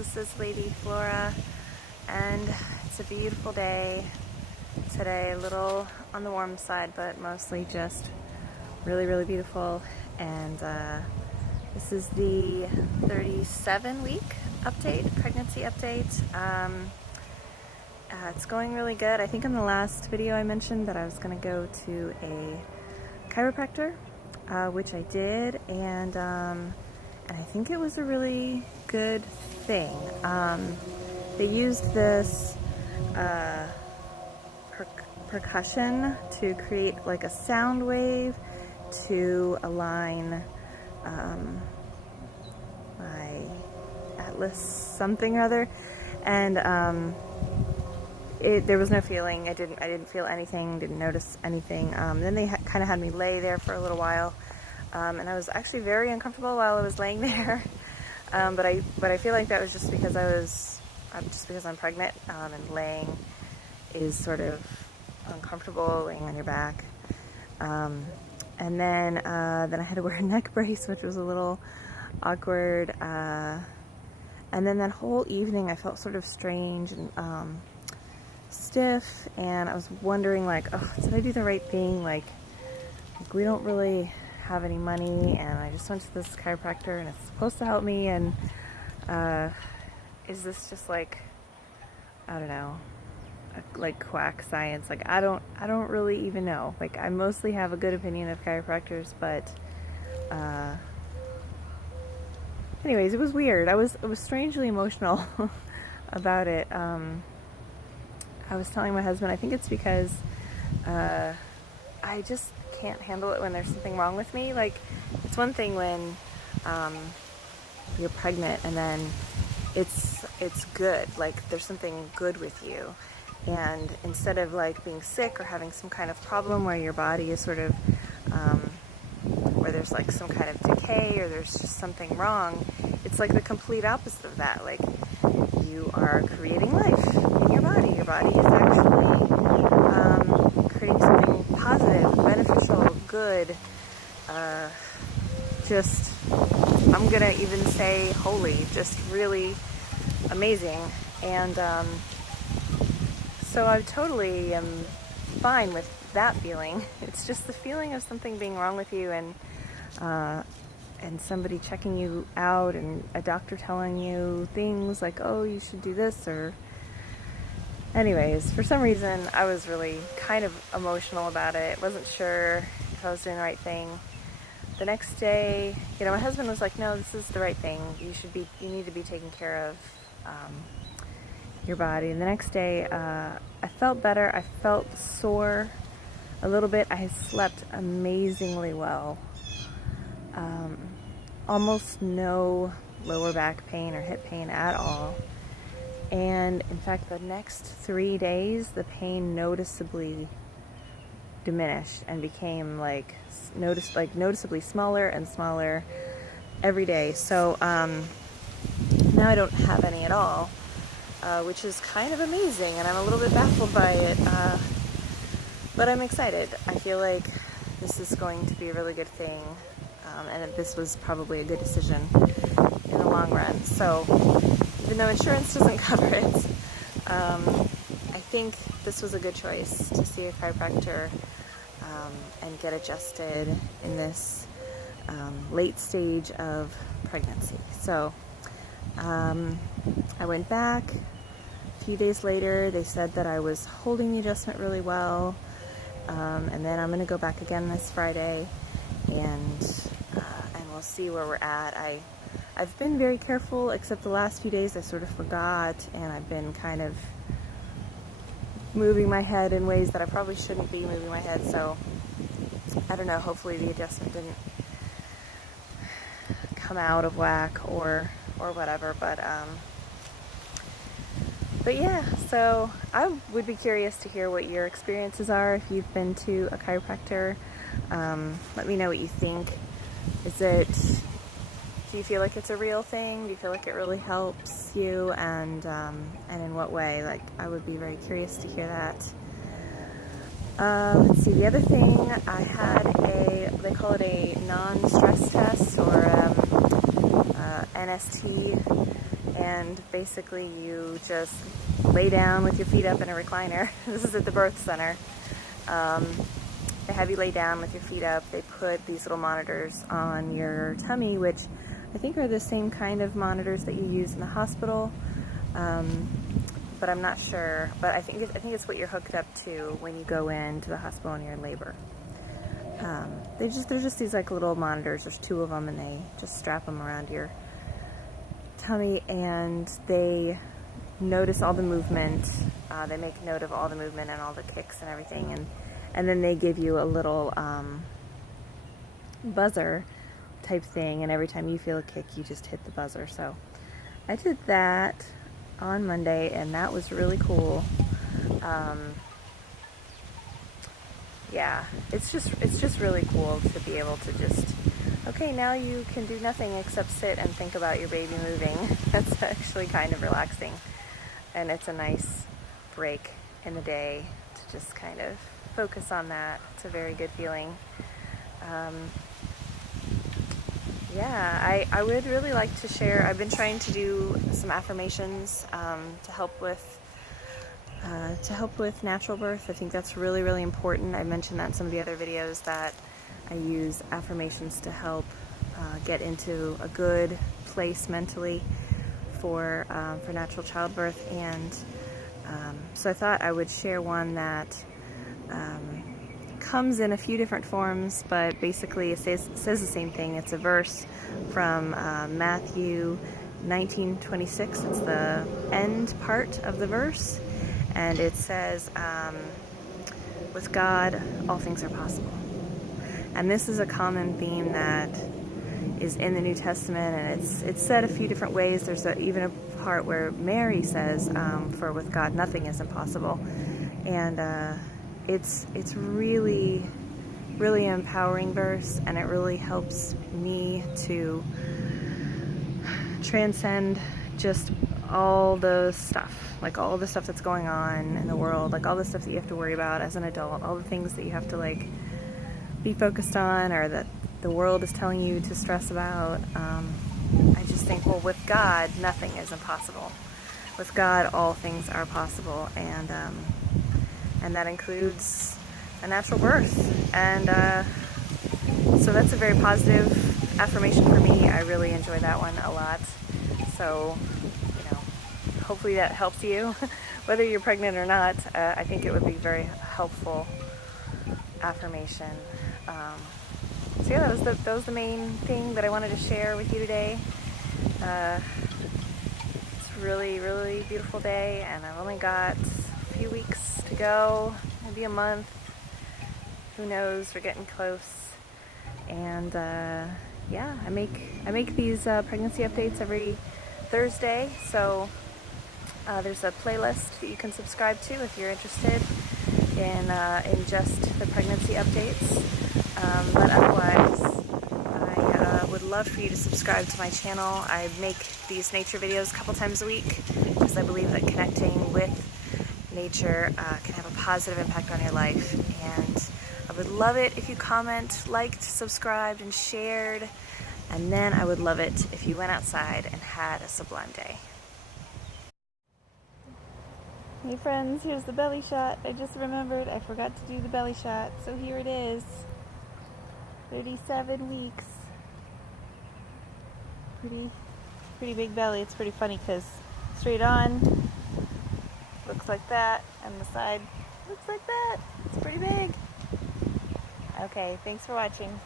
This is Lady Flora, and it's a beautiful day today. A little on the warm side, but mostly just really, really beautiful. And this is the 37-week update, pregnancy update. It's going really good. I think in the last video I mentioned that I was going to go to a chiropractor, which I did, and I think it was a really good thing. They used this percussion to create like a sound wave to align my atlas something or other, and there was no feeling. I didn't feel anything, didn't notice anything. Then they kind of had me lay there for a little while, and I was actually very uncomfortable while I was laying there. But I feel like that was just because I'm pregnant, and laying is sort of uncomfortable, laying on your back. And then I had to wear a neck brace, which was a little awkward. And then that whole evening I felt sort of strange and stiff, and I was wondering, like, oh, did I do the right thing? Like we don't really have any money, and I just went to this chiropractor and it's supposed to help me, and is this just like, I don't know, like quack science? Like I don't really even know. Like I mostly have a good opinion of chiropractors, but anyways, it was weird. I was strangely emotional about it. I was telling my husband, I think it's because I just can't handle it when there's something wrong with me. Like, it's one thing when you're pregnant and then it's good, like there's something good with you, and instead of like being sick or having some kind of problem where your body is sort of where there's like some kind of decay or there's just something wrong, it's like the complete opposite of that. Like, you are creating life in your body. Your body is actually creating something positive, beneficial, good, just, I'm gonna even say holy, just really amazing. And so I totally am fine with that feeling. It's just the feeling of something being wrong with you, and somebody checking you out, and a doctor telling you things like, oh, you should do this, or anyways, for some reason I was really kind of emotional about it. Wasn't sure if I was doing the right thing. The next day, my husband was like, no, this is the right thing. You need to be taking care of your body. And the next day, I felt better. I felt sore a little bit. I had slept amazingly well. Almost no lower back pain or hip pain at all. And in fact, the next 3 days, the pain noticeably diminished and became noticeably smaller and smaller every day. So now I don't have any at all, which is kind of amazing, and I'm a little bit baffled by it, but I'm excited. I feel like this is going to be a really good thing, and this was probably a good decision in the long run. So even though insurance doesn't cover it, I think this was a good choice to see a chiropractor and get adjusted in this late stage of pregnancy. So I went back a few days later. They said that I was holding the adjustment really well, and then I'm going to go back again this Friday, and we'll see where we're at. I've been very careful, except the last few days I sort of forgot, and I've been kind of moving my head in ways that I probably shouldn't be moving my head. So I don't know, hopefully the adjustment didn't come out of whack or whatever, but yeah, so I would be curious to hear what your experiences are if you've been to a chiropractor. Let me know what you think. Do you feel like it's a real thing? Do you feel like it really helps you? And in what way? Like, I would be very curious to hear that. Let's see, the other thing, I had they call it a non-stress test, or NST, and basically you just lay down with your feet up in a recliner. This is at the birth center. They have you lay down with your feet up. They put these little monitors on your tummy, which I think are the same kind of monitors that you use in the hospital, but I'm not sure. But I think it's what you're hooked up to when you go into the hospital and you're in labor. They're just these like little monitors. There's 2 of them, and they just strap them around your tummy, and they notice all the movement. They make note of all the movement and all the kicks and everything, and then they give you a little buzzer type thing, and every time you feel a kick, you just hit the buzzer. So I did that on Monday, and that was really cool. Yeah, it's just really cool to be able to just, okay, now you can do nothing except sit and think about your baby moving. That's actually kind of relaxing, and it's a nice break in the day to just kind of focus on that. It's a very good feeling. Yeah, I would really like to share. I've been trying to do some affirmations to help with natural birth. I think that's really, really important. I mentioned that in some of the other videos that I use affirmations to help get into a good place mentally for natural childbirth, and so I thought I would share one that comes in a few different forms, but basically it says the same thing. It's a verse from Matthew 19:26. It's the end part of the verse, and it says, with God, all things are possible. And this is a common theme that is in the New Testament, and it's said a few different ways. There's even a part where Mary says, for with God, nothing is impossible. And it's really, really empowering verse, and it really helps me to transcend just all the stuff, like all the stuff that's going on in the world, like all the stuff that you have to worry about as an adult, all the things that you have to like be focused on, or that the world is telling you to stress about. I just think, well, with God, nothing is impossible. With God, all things are possible, and that includes a natural birth. And so that's a very positive affirmation for me. I really enjoy that one a lot. So, you know, hopefully that helps you, whether you're pregnant or not. I think it would be very helpful affirmation. So yeah, that was the main thing that I wanted to share with you today. It's a really, really beautiful day, and I've only got a few weeks to go, maybe a month. Who knows? We're getting close. And yeah, I make these pregnancy updates every Thursday. So there's a playlist that you can subscribe to if you're interested in just the pregnancy updates. But otherwise, I would love for you to subscribe to my channel. I make these nature videos a couple times a week because I believe that connecting with nature can have a positive impact on your life. And I would love it if you comment, liked, subscribed, and shared. And then I would love it if you went outside and had a sublime day. Hey friends, here's the belly shot. I just remembered I forgot to do the belly shot, so here it is. 37 weeks. Pretty big belly. It's pretty funny because straight on looks like that, and the side looks like that. It's pretty big. Okay, thanks for watching.